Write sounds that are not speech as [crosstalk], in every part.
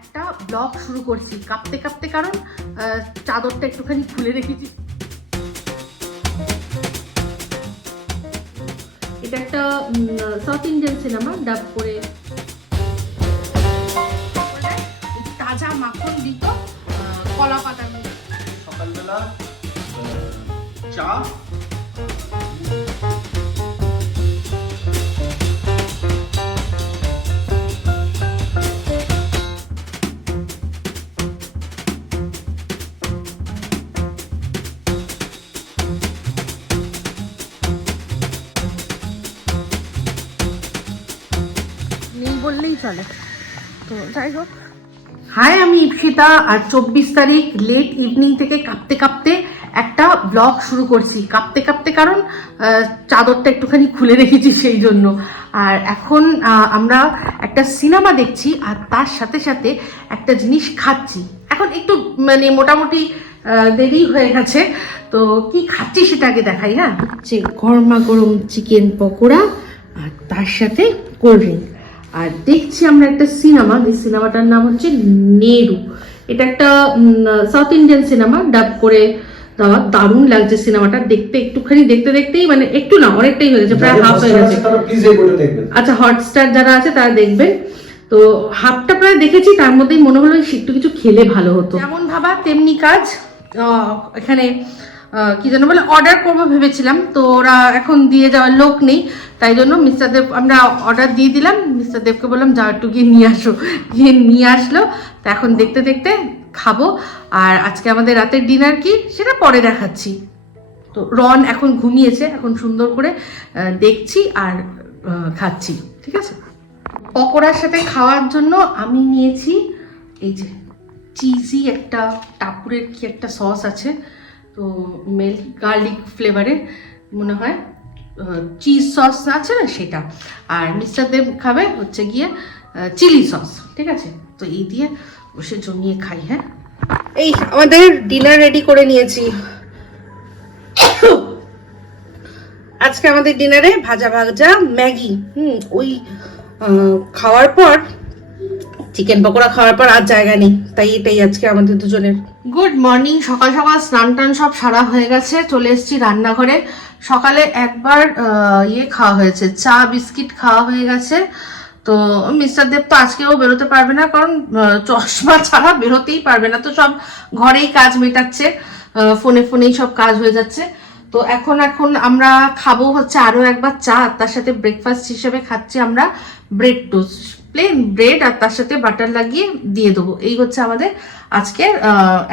একটা ব্লগ শুরু করছি। কাঁপতে কাঁপতে কারণ চাদরটা একটুখানি খুলে রেখেছি। এটা একটা সাউথ ইন্ডিয়ান সিনেমা ডাব করে। তাজা মাখন দিত কলা মধ্যে সকালবেলা চা চলে তো যাই হোক। হাই আমি ইপসিতা আর চব্বিশ তারিখ লেট ইভিনিং থেকে কাঁপতে কাঁপতে একটা ব্লগ শুরু করছি। কাঁপতে কাঁপতে কারণ চাদরটা একটুখানি খুলে রেখেছি সেই জন্য। আর এখন আমরা একটা সিনেমা দেখছি আর তার সাথে সাথে একটা জিনিস খাচ্ছি। এখন একটু মানে মোটামুটি দেরি হয়ে গেছে। তো কি খাচ্ছি সেটা আগে দেখাই হ্যাঁ? যে গরমা গরম চিকেন পকোড়া আর তার সাথে কোল্ড ড্রিঙ্ক আর দেখছি আমরা একটা সিনেমা এই সিনেমাটার নাম হচ্ছে নেরু। এটা একটা সাউথ ইন্ডিয়ান সিনেমা ডাব করে দেওয়া। দারুণ লাগছে সিনেমাটা। দেখতে একটুখানি দেখতে দেখতেই মানে একটু না অনেকটাই হয়ে গেছে প্রায় হাফ হয়ে গেছে। আচ্ছা হটস্টার যারা আছে তারা দেখবেন। তো হাফটা প্রায় দেখেছি তার মধ্যেই মনে হলো একটু কিছু খেলে ভালো হতো। যেমন ভাবা তেমনি কাজ। আহ, এখানে কি যেন বলে অর্ডার করব ভেবেছিলাম। তো ওরা এখন দিয়ে যাওয়ার লোক নেই, তাই জন্য মিস্টার দেব, আমরা অর্ডার দিয়ে দিলাম। মিস্টার দেবকে বললাম যা একটু গিয়ে নিয়ে আসো। গিয়ে নিয়ে আসলো। তো এখন দেখতে দেখতে খাব। আর আজকে আমাদের রাতের ডিনার কি? সেটা পরে দেখাচ্ছি। তো রন এখন ঘুমিয়েছে, এখন সুন্দর করে দেখছি আর খাচ্ছি, ঠিক আছে? পকোড়ার সাথে খাওয়ার জন্য আমি নিয়েছি, এই যে চিজি একটা, টাপুরের কি একটা সস আছে তো মেল গার্লিক ফ্লেভারের মনে হয় চিজ সস আছে না সেটা। আর মিস্টার দেব খাবে হচ্ছে গিয়ে চিলি সস ঠিক আছে? তো এই দিয়ে বসে জমিয়ে খাই হ্যাঁ? এই আমাদের ডিনার রেডি করে নিয়েছি। আজকে আমাদের ডিনারে ভাজা ভাজা ম্যাগি, হুম, ওই খাওয়ার পর চিকেন পকোড়া খাওয়ার পর আর জায়গা নেই। তাই এটাই আজকে আমাদের দুজনের। গুড মর্নিং সকাল সকাল স্নান টান সব সারা হয়ে গেছে, চলে এসেছি রান্নাঘরে। সকালে একবার ইয়ে খাওয়া হয়েছে, চা, বিস্কিট খাওয়া হয়ে গেছে। তো মিস্টার দেব তো আজকেও বেরোতে পারবে না, কারণ চশমা ছাড়া বেরোতেই পারবে না। তো সব ঘরেই কাজ মেটাচ্ছে ফোনে ফোনেই সব কাজ হয়ে যাচ্ছে। তো এখন এখন আমরা খাব হচ্ছে আরও একবার চা, তার সাথে ব্রেকফাস্ট হিসেবে খাচ্ছি আমরা ব্রেড টোস্ট প্লেন ব্রেড আর তার সাথে বাটার লাগিয়ে দিয়ে দেবো। এই হচ্ছে আমাদের আজকের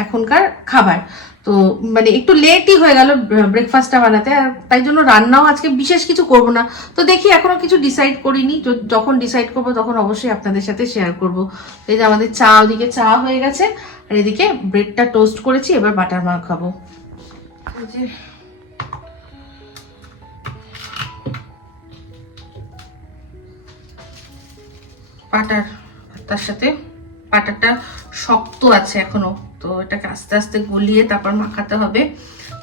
এখনকার খাবার। তো মানে একটু লেটই হয়ে গেল ব্রেকফাস্টটা বানাতে, আর তাই জন্য রান্নাও আজকে বিশেষ কিছু করব না। তো দেখি এখনও কিছু ডিসাইড করিনি। যখন ডিসাইড করব তখন অবশ্যই আপনাদের সাথে শেয়ার করব। এই যে আমাদের চা, ওদিকে চা হয়ে গেছে, আর এদিকে ব্রেডটা টোস্ট করেছি, এবার বাটার মা খাব বাটার তার সাথে বাটারটা শক্ত আছে এখনও। তো এটাকে আস্তে আস্তে গলিয়ে তারপর মাখাতে হবে।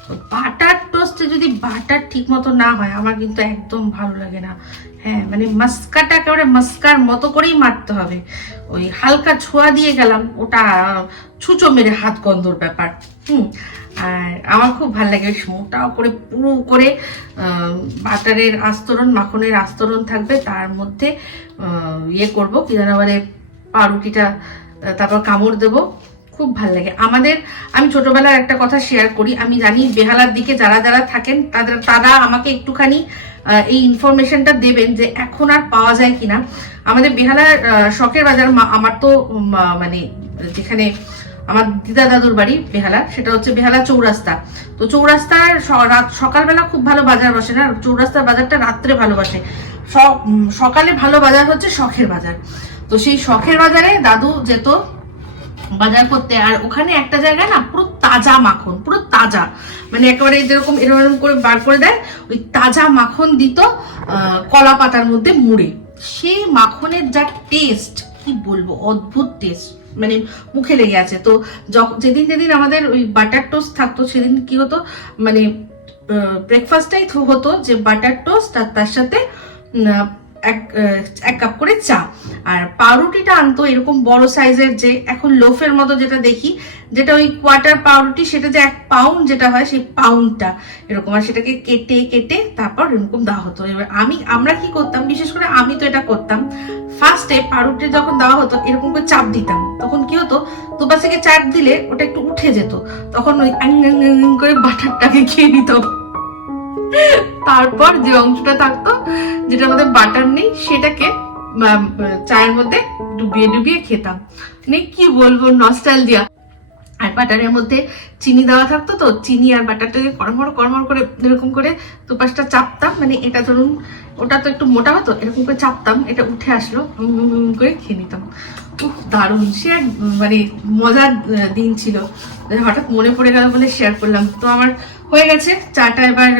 তো বাটার টোস্টে যদি বাটার ঠিক মতো না হয়, আমার কিন্তু একদম ভালো লাগে না। হ্যাঁ মানে মাস্কাটা একেবারে মাস্কার মতো করেই মারতে হবে। ওই হালকা ছোঁয়া দিয়ে গেলাম, ওটা ছুঁচো মেরে হাত গন্ধর ব্যাপার। হুম আর আমার খুব ভালো লাগে বেশ মোটাও করে, পুরো করে বাটারের আস্তরণ, মাখনের আস্তরণ থাকবে, তার মধ্যে ইয়ে করব, কি যেন বলে, পাউরুটিটা তারপর কামড় দেবো। খুব ভালো লাগে। আমাদের, আমি ছোটবেলার একটা কথা শেয়ার করি, আমি জানি বেহালার দিকে যারা যারা থাকেন, তাদের, তারা আমাকে একটুখানি এই ইনফরমেশনটা দেবেন যে এখন আর পাওয়া যায় কিনা। আমাদের বেহালার শখের বাজার আমার তো মানে যেখানে আমার দিদা দাদুর বাড়ি, বেহালা। সেটা হচ্ছে বেহালা চৌরাস্তা। তো চৌরাস্তার রাত, সকালবেলা খুব ভালো বাজার বসে না? চৌরাস্তার বাজারটা রাত্রে ভালোবাসে সকালে ভালো বাজার হচ্ছে শখের বাজার। তো সেই শখের বাজারে দাদু যেত বাজার করতে। আর ওখানে একটা জায়গায় না পুরো তাজা মাখন, পুরো তাজা। মানে একেবারে যেরকম এরকম করে বার করে দেয়, ওই তাজা মাখন দিত কলা পাতার মধ্যে মুড়ে। সেই মাখনের যা টেস্ট কি বলব, অদ্ভুত টেস্ট মানে মুখে লেগে আছে। তো যেদিন যেদিন আমাদের ওই বাটার টোস্ট থাকতো, সেদিন কি হতো? মানে ব্রেকফাস্টটাই হতো যে বাটার টোস্ট আর তার সাথে এক এক কাপ করে চা। আর পাউরুটিটা আনতো এরকম বড় সাইজের যে এখন লোফের মতো যেটা দেখি, যেটা ওই কোয়ার্টার পাউরুটি, সেটা যে এক পাউন্ড যেটা হয়, সেই পাউন্ডটা এরকম। আর সেটাকে কেটে কেটে তারপর এরকম দেওয়া হতো। এবার আমি, আমরা কি করতাম? বিশেষ করে আমি তো এটা করতাম। ফার্স্টে পাউরুটি যখন দেওয়া হতো, এরকম করে চাপ দিতাম। তখন কি হতো? দুপাশ থেকে চাপ দিলে ওটা একটু উঠে যেত। তখন ওই করে বাটারটাকে খেয়ে নিতাম তারপর যে অংশটা থাকতো, যেটা আমাদের বাটার নেই, সেটাকে চায়ের মধ্যে ডুবিয়ে ডুবিয়ে খেতাম। মানে কি বলব নস্টালজিয়া আর বাটারের মধ্যে চিনি দেওয়া থাকতো তো, চিনি আর বাটারটাকে কড়মড় কড়মড় করে এরকম করে দুপাশটা চাপতাম। মানে এটা ধরুন, ওটা তো একটু মোটা হতো, এরকম করে চাপতাম, এটা উঠে আসলো করে খেয়ে নিতাম। খুব দারুণ। সে এক মানে মজার দিন ছিল। হঠাৎ মনে পড়ে গেল বলে শেয়ার করলাম। তো আমার হয়ে গেছে, চাটা এবার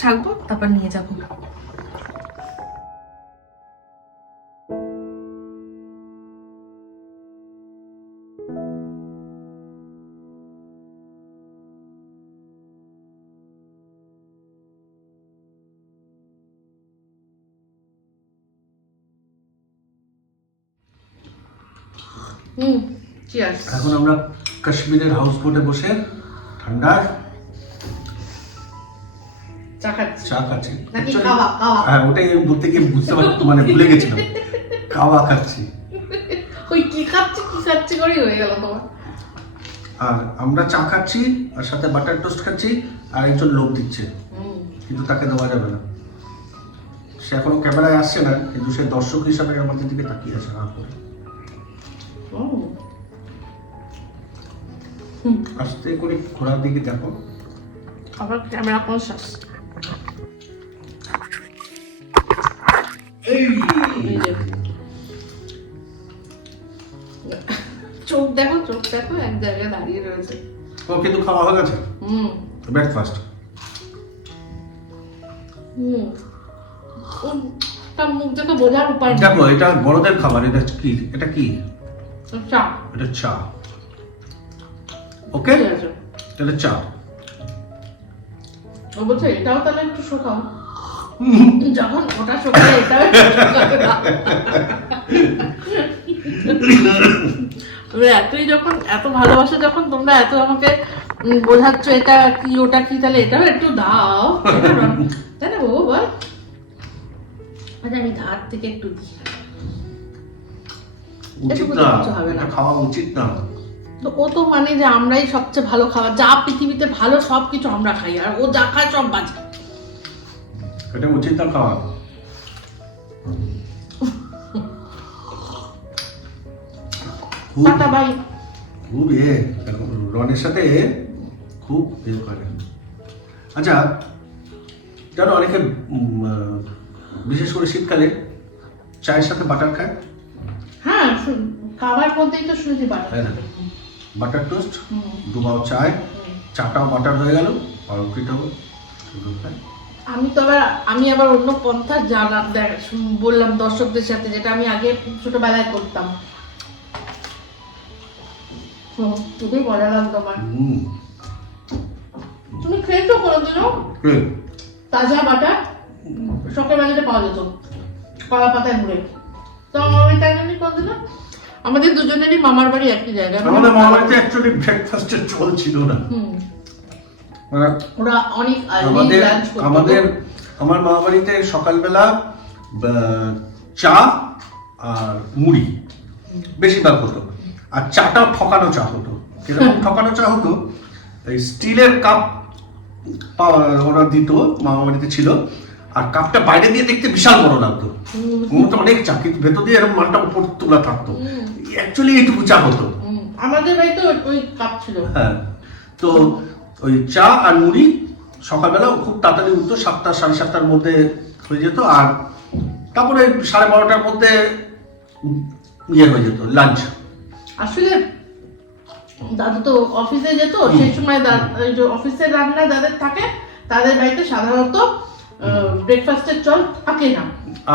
থাকব তারপর নিয়ে যাব। হুম এখন আমরা কাশ্মীরের হাউস বোটে বসে ঠান্ডা চা খাচ্ছি। চা? হ্যাঁ ওটাই বলতে গিয়ে বুঝতে পারছি মানে ভুলে গেছিলাম। খাচ্ছি। ওই কি খাচ্ছি কি খাচ্ছি হয়ে গেল তোমার আর আমরা চা খাচ্ছি আর সাথে বাটার টোস্ট খাচ্ছি আর একজন লোক দিচ্ছে। কিন্তু তাকে দেওয়া যাবে না। সে এখনও ক্যামেরায় আসছে না কিন্তু সে দর্শক হিসাবে আমাদের দিকে তাকিয়ে আছে না করে আস্তে করে ঘোড়ার দিকে দেখো। আবার ক্যামেরা কনসাস চোখ দেখো চোখ দেখো এক জায়গায় দাঁড়িয়ে রয়েছে। ও কিন্তু খাওয়া হয়ে গেছে? হুম। ব্রেকফাস্ট হুম। তার মুখ দেখে বোঝার উপায় দেখো এটা বড়দের খাবার এটা কি? এটা কি? চা। এটা চা। ওকে? এটা চা। ও বলছে এটাও তাহলে একটু শোকাও। [laughs] যখন ওটা শোকায়। তবে এতই যখন এত ভালোবাসা যখন তোমরা এত আমাকে বোঝাচ্ছ এটা কি ওটা কি তাহলে এটাও একটু দাও। তাই না বাবু বল। আচ্ছা আমি ধার থেকে একটু দিই। উচিত না হবে না। এটা খাওয়া উচিত না। তো ও তো মানে যে আমরাই সবচেয়ে ভালো খাবার যা পৃথিবীতে ভালো সব কিছু আমরা খাই আর ও যা খায় সব বাজে। এটা উচিত না খাওয়া। টাটা বাই খুব এ রনের সাথে খুব ইয়ে করে। আচ্ছা জানো অনেকে বিশেষ করে শীতকালে চায়ের সাথে বাটার খায়। হ্যাঁ খাবার বলতেই তো শুনেছি বাটা তাই না? বাটার টোস্ট দুবাও চায় চাটাও বাটার হয়ে গেল পাউরুটিটাও আমি তো আবার আমি আবার অন্য পন্থা জানা দেখ বললাম দর্শকদের সাথে যেটা আমি আগে ছোটবেলায় করতাম। খুবই মজা লাগতো আমার। তুমি খেয়েছো কোনোদিনও? তাজা বাটা শখের বাজারে পাওয়া যেত কলা পাতায় মুড়ে তো ওই আমাদের দুজনেরই মামার বাড়ি একই জায়গায়। আমাদের মহাবাড়িতে অ্যাকচুয়ালি ব্রেকফাস্টের চল ছিল না। মানে ওরা অনেক আমাদের আমাদের আমার মামাবাড়িতে সকালবেলা চা আর মুড়ি। বেশিরভাগ হতো। আর চাটাও ঠকানো চা হতো। কীরকম ঠকানো চা হতো? স্টিলের কাপ ওরা দিত মামা বাড়িতে ছিল। আর কাপটা বাইরে দিয়ে দেখতে বিশাল বড় লাগতো। হুম, অনেক চা কিন্তু ভেতর দিয়ে এরকম মালটা উপর তোলা থাকতো। অ্যাকচুয়ালি এইটুকু চা হতো। আমাদের বাড়িতে ওই- কাপ ছিল। হ্যাঁ। তো ওই চা আর মুড়ি সকালবেলা খুব তাড়াতাড়ি উঠতো সাতটা সাড়ে সাতটার মধ্যে হয়ে যেত আর তারপরে সাড়ে বারোটার মধ্যে ইয়ে হয়ে যেত লাঞ্চ আসলে দাদু তো অফিসে যেত সেই সময় অফিসের রান্না যাদের থাকে তাদের বাড়িতে সাধারণত ব্রেকফাস্টের চল থাকে না।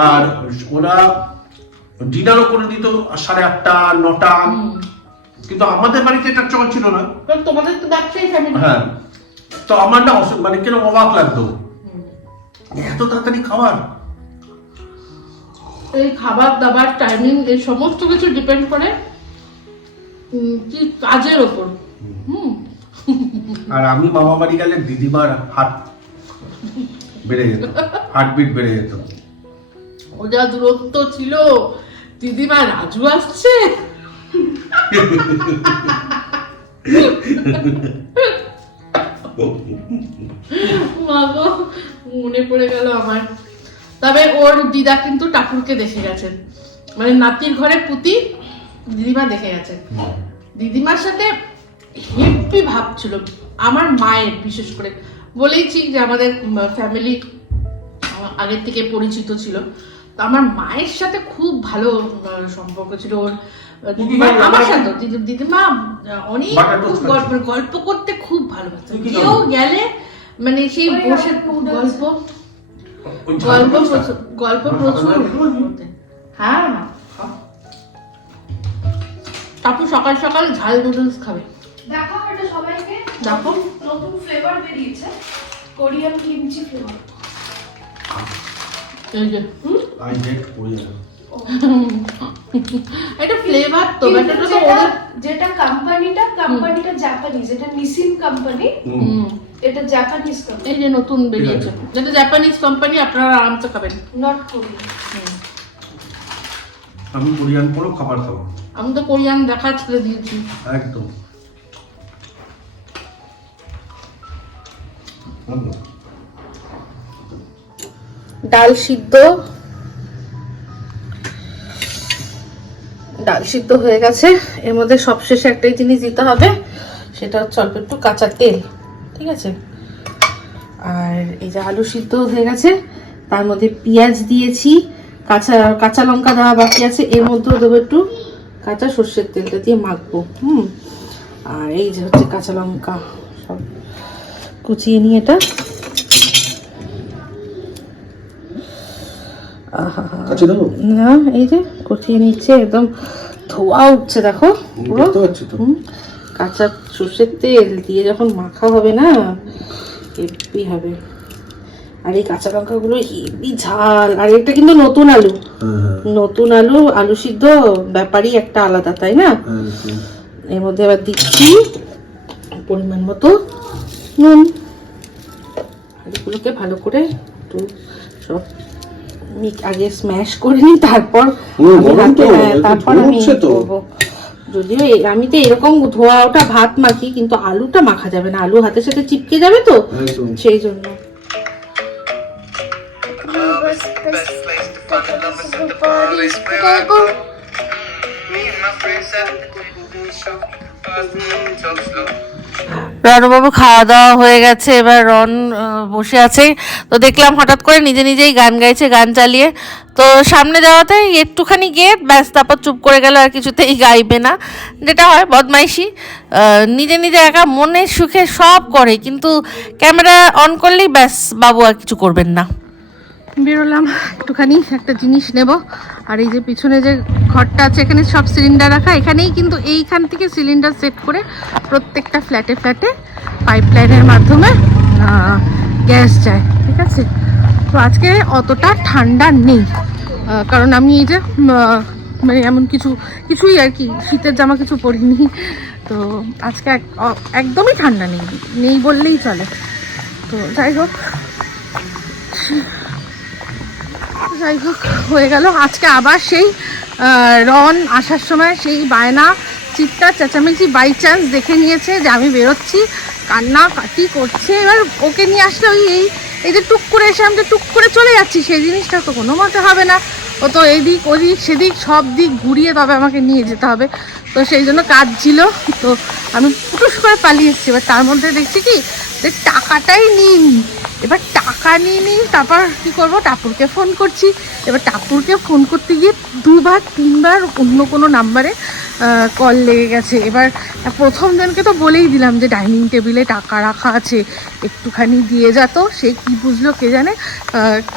আর ওরা ডিনারও করে দিত সাড়ে আটটা নটা। কিন্তু আমাদের বাড়িতে এটা চল ছিল না। তোমাদের তো ব্যবসায়ী ফ্যামিলি হ্যাঁ। তো আমার না মানে কেন অবাক লাগতো? এত তাড়াতাড়ি খাবার। এই খাবার দাবার টাইমিং এই সমস্ত কিছু ডিপেন্ড করে কি কাজের ওপর। হুম। আর আমি মামা বাড়ি গেলে দিদিমার হাত বেড়ে যেত হার্টবিট বেড়ে যেত। ও যা দূরত্ব ছিল দিদিমা রাজু আসছে? মনে পড়ে গেল আমার। তবে ওর দিদা কিন্তু টাকুরকে দেখে গেছেন। মানে নাতির ঘরে পুতি দিদিমা দেখে গেছেন। দিদিমার সাথে হেপি ভাব ছিল আমার মায়ের বিশেষ করে। বলেইছি যে আমাদের ফ্যামিলি আগের থেকে পরিচিত ছিল। তো আমার মায়ের সাথে খুব ভালো সম্পর্ক ছিল। ওর আমার সাথে দিদি- দিদিমা অনেক গল্প গল্প করতে খুব ভালোবাসত। কেউ গেলে মানে সেই বসে গল্প গল্প প্রচুর- গল্প প্রচুর। খাবার খেলো নি? করতেন। হ্যাঁ টাপু সকাল সকাল ঝাল নুডলস খাবে। দেখাও এটা সবাইকে দেখো। নতুন ফ্লেভার বেরিয়েছে কোরিয়ান কিমচি ফ্লেভার এই যে hate [laughs] Korean. এটা ফ্লেভার তো ব্যাটারটা তো যেটা কোম্পানিটা কোম্পানিটা জাপানিজ এটা নিসিন কোম্পানি এটা জাপানিজ কোম্পানি এই যে নতুন বেরিয়েছে। এটা জাপানিজ কোম্পানি আপনারা আরামসে খাবেন। নট কোরিয়ান আমি কোরিয়ান কোনো খাবার খাব। আমি তো কোরিয়ান দেখা ছেড়ে দিয়েছি একদম। ডাল সিদ্ধ। ডাল সিদ্ধ হয়ে গেছে। এর মধ্যে সবশেষে একটাই জিনিস দিতে হবে, সেটা হচ্ছে অল্প একটু কাঁচা তেল, ঠিক আছে? আর এই যে আলু সিদ্ধ হয়ে গেছে, তার মধ্যে পেঁয়াজ দিয়েছি, কাঁচা কাঁচা লঙ্কা দেওয়া বাকি আছে, এর মধ্যেও দেবো একটু কাঁচা সর্ষের তেলটা দিয়ে মাখবো, হুম? আর এই যে হচ্ছে কাঁচা লঙ্কা। কুচিয়ে নিয়ে এটা। না এই যে কঠিয়ে নিচ্ছে একদম ধোয়া উঠছে দেখো পুরো। কাঁচা সর্ষের তেল দিয়ে যখন মাখা হবে না হেভি হবে। আর এই কাঁচা লঙ্কাগুলো হেভি ঝাল। আর এটা কিন্তু নতুন আলু। হ্যাঁ, নতুন আলু আলু সিদ্ধ ব্যাপারই একটা আলাদা তাই না? হ্যাঁ, হ্যাঁ। এর মধ্যে আবার দিচ্ছি পরিমাণ মতো নুন আলুগুলোকে ভালো করে একটু সব মিক- আগে স্ম্যাশ করে নিই তারপর হ্যাঁ, তারপর আমি করব যদিও আমি তো এরকম ধোয়া ওটা ভাত মাখি কিন্তু আলুটা মাখা যাবে না আলু হাতের সাথে চিপকে যাবে তো সেই জন্য go. Me and my friends at the show. Pass me, talk slow. রণবাবু খাওয়া দাওয়া হয়ে গেছে, এবার রন বসে আছে। তো দেখলাম হঠাৎ করে নিজে নিজেই গান গাইছে, গান চালিয়ে। তো সামনে যাওয়াতে একটুখানি গিয়ে ব্যাস, তারপর চুপ করে গেল আর কিছুতেই গাইবে না। যেটা হয়, বদমাইশি। নিজে নিজে একা মনের সুখে সব করে, কিন্তু ক্যামেরা অন করলেই ব্যাস, বাবু আর কিছু করবেন না। বেরোলাম, একটুখানি একটা জিনিস নেব। আর এই যে পিছনে যে ঘরটা আছে, এখানে সব সিলিন্ডার রাখা। এখানেই কিন্তু এইখান থেকে সিলিন্ডার সেট করে প্রত্যেকটা ফ্ল্যাটে ফ্ল্যাটে পাইপ লাইনের মাধ্যমে গ্যাস যায়, ঠিক আছে? তো আজকে অতটা ঠান্ডা নেই। কারণ আমি এই যে মানে এমন কিছু, কিছুই আর কি, শীতের জামা কিছু পরিনি। তো আজকে একদমই ঠান্ডা নেই নেই বললেই চলে। তো যাই হোক যাই হোক হয়ে গেল। আজকে আবার সেই রন আসার সময় সেই বায়না, চিৎকার, চেঁচামেচি বাই চান্স দেখে নিয়েছে যে আমি বেরোচ্ছি। কান্না, কাটি করছে। এবার ওকে নিয়ে আসলে ওই, এই এই যে টুক করে এসে আমি যে টুক করে চলে যাচ্ছি, সেই জিনিসটা তো কোনো মতে হবে না। ও তো এদিক ওদিক, সেদিক সব দিক ঘুরিয়ে তবে আমাকে নিয়ে যেতে হবে। তো সেই জন্য কাজ ছিল তো আমি পুটুস করে পালিয়ে এসেছি। এবার তার মধ্যে দেখছি কি? যে টাকাটাই নিইনি এবার টাকা নিয়ে নিই তারপর কি করব? টাপুরকে ফোন করছি। এবার টাপুরকে ফোন করতে গিয়ে দুবার, তিনবার অন্য কোনো নাম্বারে কল লেগে গেছে। এবার প্রথম জনকে তো বলেই দিলাম যে ডাইনিং টেবিলে টাকা রাখা আছে। একটুখানি দিয়ে যা তো। সে কি বুঝলো কে জানে?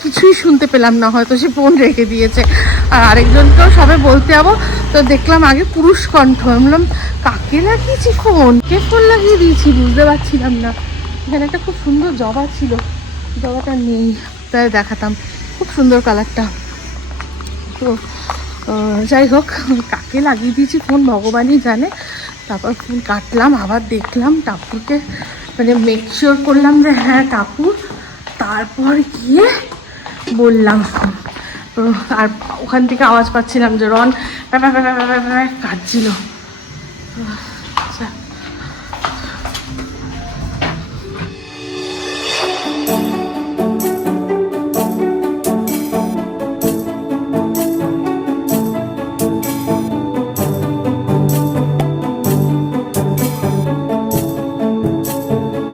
কিছুই শুনতে পেলাম না। হয়তো সে ফোন রেখে দিয়েছে। আরেকজনকেও সবে বলতে যাব। তো দেখলাম আগে পুরুষ কণ্ঠ। বললাম, কাকে লাগিয়েছি ফোন? কে ফোন লাগিয়ে দিয়েছি? বুঝতে পারছিলাম না। এখানে একটা খুব সুন্দর জবা ছিল। জবাটা নেই। তাই দেখাতাম। খুব সুন্দর কালারটা। তো যাই হোক, কাকে লাগিয়ে দিয়েছি ফোন ভগবানই জানে। তারপর ফোন কাটলাম, আবার দেখলাম টাপুরকে মানে মেকশিওর করলাম যে হ্যাঁ টাপুর তারপর গিয়ে বললাম আর ওখান থেকে আওয়াজ পাচ্ছিলাম যে রন প্যা